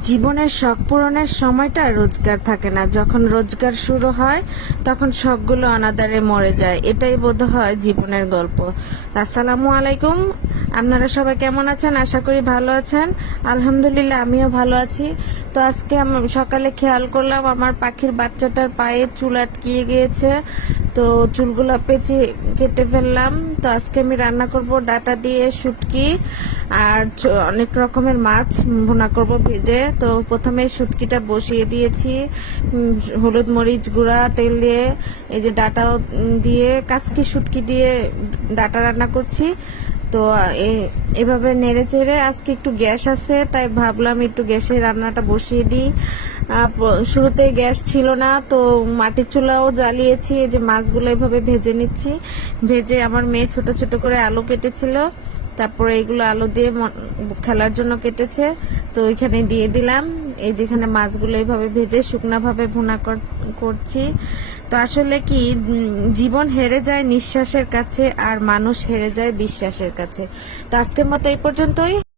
জীবনের শখ পূরণের সময়টা রোজগার থাকে না। যখন রোজগার শুরু হয়, তখন শখগুলো অনাদারে মরে যায়। এটাই বোধ হয় জীবনের গল্প। আসসালামু আলাইকুম। আপনারা সবাই কেমন আছেন? আশা করি ভালো আছেন। আলহামদুলিল্লাহ, আমিও ভালো আছি। তো আজকে সকালে খেয়াল করলাম, আমার পাখির বাচ্চাটার পায়ে চুল আটকিয়ে গিয়েছে। তো চুলগুলো পেঁচে কেটে ফেললাম। তো আজকে আমি রান্না করব ডাটা দিয়ে শুটকি আর অনেক রকমের মাছ ভুনা করব ভেজে। তো প্রথমে শুটকিটা বসিয়ে দিয়েছি হলুদ মরিচ গুঁড়া, তেল দিয়ে, এই যে ডাটা দিয়ে কাসকি শুটকি দিয়ে ডাটা রান্না করছি। তো এভাবে নেড়ে চেড়ে আজকে একটু গ্যাস আছে, তাই ভাবলাম একটু গ্যাসে রান্নাটা বসিয়ে দিই। শুরুতে গ্যাস ছিল না, তো মাটির চুলাও জ্বালিয়েছি, এই যে মাছগুলো এভাবে ভেজে নিচ্ছি। ভেজে আমার মেয়ে ছোট ছোট করে আলু কেটেছিল, তারপরে এগুলো আলু দিয়ে খেলার জন্য কেটেছে, তো ওইখানে দিয়ে দিলাম। এই যেখানে মাছগুলো এইভাবে ভেজে শুকনাভাবে ভুনা কর- করছি। তো আসলে কি জীবন হেরে যায় নিঃশ্বাসের কাছে আর মানুষ হেরে যায় বিশ্বাসের কাছে। তো আজকের মতো এই পর্যন্তই।